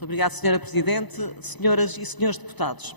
Muito obrigada, Sra. Presidente. Senhoras e senhores deputados,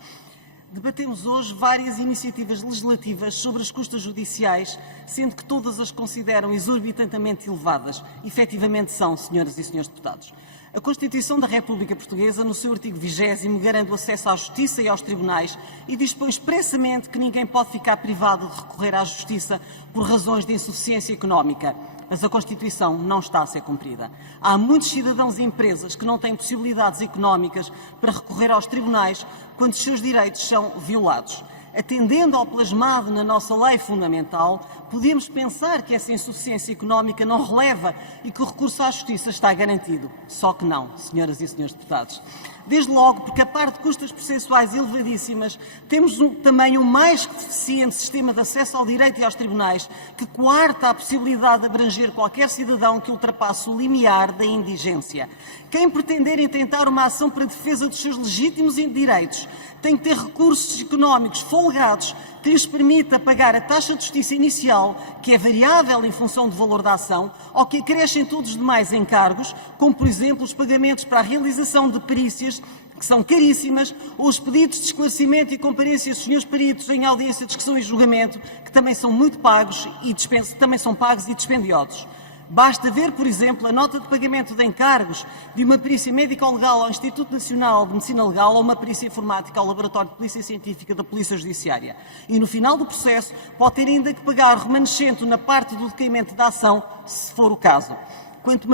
debatemos hoje várias iniciativas legislativas sobre as custas judiciais, sendo que todas as consideram exorbitantemente elevadas. Efetivamente são, senhoras e senhores deputados. A Constituição da República Portuguesa, no seu artigo 20º, garante o acesso à Justiça e aos tribunais e dispõe expressamente que ninguém pode ficar privado de recorrer à Justiça por razões de insuficiência económica. Mas a Constituição não está a ser cumprida. Há muitos cidadãos e empresas que não têm possibilidades económicas para recorrer aos tribunais quando os seus direitos são violados. Atendendo ao plasmado na nossa lei fundamental, podemos pensar que essa insuficiência económica não releva e que o recurso à justiça está garantido. Só que não, senhoras e senhores deputados. Desde logo, porque a par de custas processuais elevadíssimas, temos também um mais que deficiente sistema de acesso ao direito e aos tribunais, que coarta a possibilidade de abranger qualquer cidadão que ultrapasse o limiar da indigência. Quem pretender intentar uma ação para a defesa dos seus legítimos direitos tem que ter recursos económicos folgados que lhes permita pagar a taxa de justiça inicial, que é variável em função do valor da ação, ou que acrescem todos os demais encargos, como, por exemplo, os pagamentos para a realização de perícias, que são caríssimas, ou os pedidos de esclarecimento e comparência dos senhores peritos em audiência de discussão e julgamento, que também são muito pagos e dispendiosos. Basta ver, por exemplo, a nota de pagamento de encargos de uma perícia médico-legal ao Instituto Nacional de Medicina Legal ou uma perícia informática ao Laboratório de Polícia Científica da Polícia Judiciária. E no final do processo pode ter ainda que pagar remanescente na parte do decaimento da ação, se for o caso. Quanto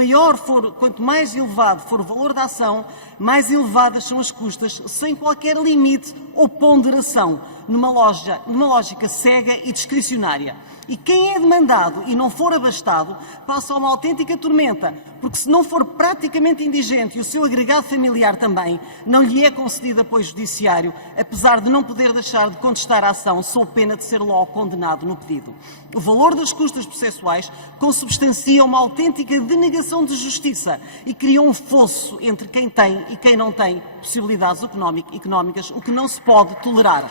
mais elevado for o valor da ação, mais elevadas são as custas, sem qualquer limite ou ponderação, numa lógica cega e discricionária. E quem é demandado e não for abastado passa a uma autêntica tormenta, porque se não for praticamente indigente e o seu agregado familiar também, não lhe é concedido apoio judiciário, apesar de não poder deixar de contestar a ação sob pena de ser logo condenado no pedido. O valor das custas processuais consubstancia uma autêntica denegação de justiça e cria um fosso entre quem tem e quem não tem possibilidades económicas, o que não se pode tolerar.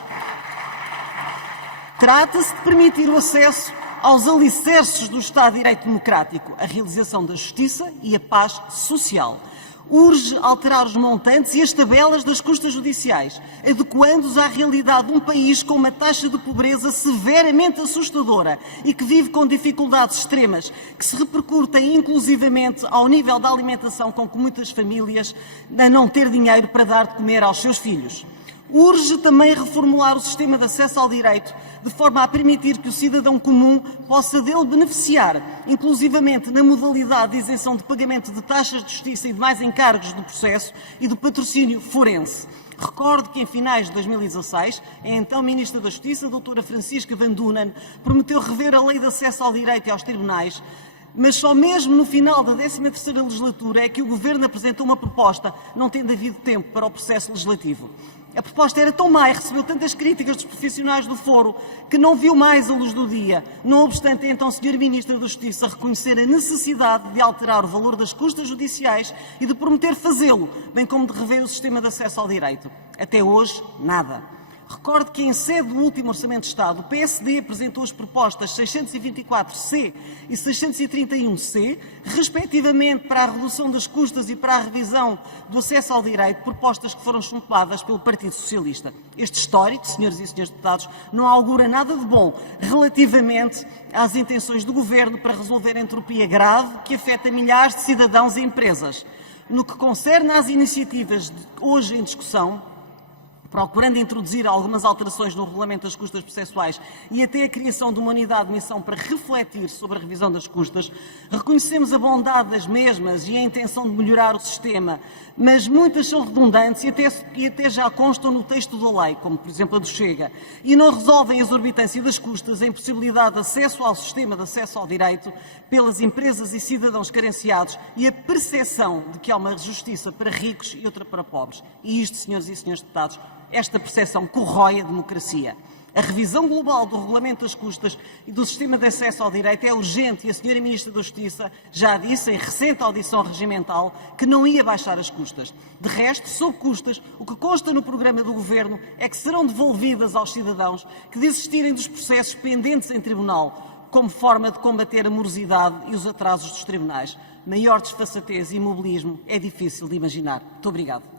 Trata-se de permitir o acesso aos alicerces do Estado de Direito Democrático, a realização da justiça e a paz social. Urge alterar os montantes e as tabelas das custas judiciais, adequando-os à realidade de um país com uma taxa de pobreza severamente assustadora e que vive com dificuldades extremas, que se repercutem inclusivamente ao nível da alimentação, com que muitas famílias a não ter dinheiro para dar de comer aos seus filhos. Urge também reformular o sistema de acesso ao direito, de forma a permitir que o cidadão comum possa dele beneficiar, inclusivamente na modalidade de isenção de pagamento de taxas de justiça e demais encargos do processo e do patrocínio forense. Recordo que em finais de 2016, a então Ministra da Justiça, a doutora Francisca Van Dunen, prometeu rever a lei de acesso ao direito e aos tribunais, mas só mesmo no final da 13ª legislatura é que o Governo apresentou uma proposta, não tendo havido tempo para o processo legislativo. A proposta era tão má e recebeu tantas críticas dos profissionais do foro que não viu mais a luz do dia. Não obstante, a então Sra. Ministra da Justiça reconhecer a necessidade de alterar o valor das custas judiciais e de prometer fazê-lo, bem como de rever o sistema de acesso ao direito. Até hoje, nada. Recordo que, em sede do último Orçamento de Estado, o PSD apresentou as propostas 624-C e 631-C, respectivamente para a redução das custas e para a revisão do acesso ao direito, propostas que foram chumbadas pelo Partido Socialista. Este histórico, senhoras e senhores deputados, não augura nada de bom relativamente às intenções do Governo para resolver a entropia grave que afeta milhares de cidadãos e empresas. No que concerne às iniciativas hoje em discussão, procurando introduzir algumas alterações no regulamento das custas processuais e até a criação de uma unidade de missão para refletir sobre a revisão das custas, reconhecemos a bondade das mesmas e a intenção de melhorar o sistema, mas muitas são redundantes e até já constam no texto da lei, como por exemplo a do Chega, e não resolvem a exorbitância das custas, a impossibilidade de acesso ao sistema de acesso ao direito pelas empresas e cidadãos carenciados e a percepção de que há uma justiça para ricos e outra para pobres. E isto, senhoras e senhores deputados, esta percepção corrói a democracia. A revisão global do regulamento das custas e do sistema de acesso ao direito é urgente e a Sra. Ministra da Justiça já disse em recente audição regimental que não ia baixar as custas. De resto, sob custas, o que consta no programa do Governo é que serão devolvidas aos cidadãos que desistirem dos processos pendentes em tribunal, como forma de combater a morosidade e os atrasos dos tribunais. Maior desfaçatez e imobilismo é difícil de imaginar. Muito obrigado.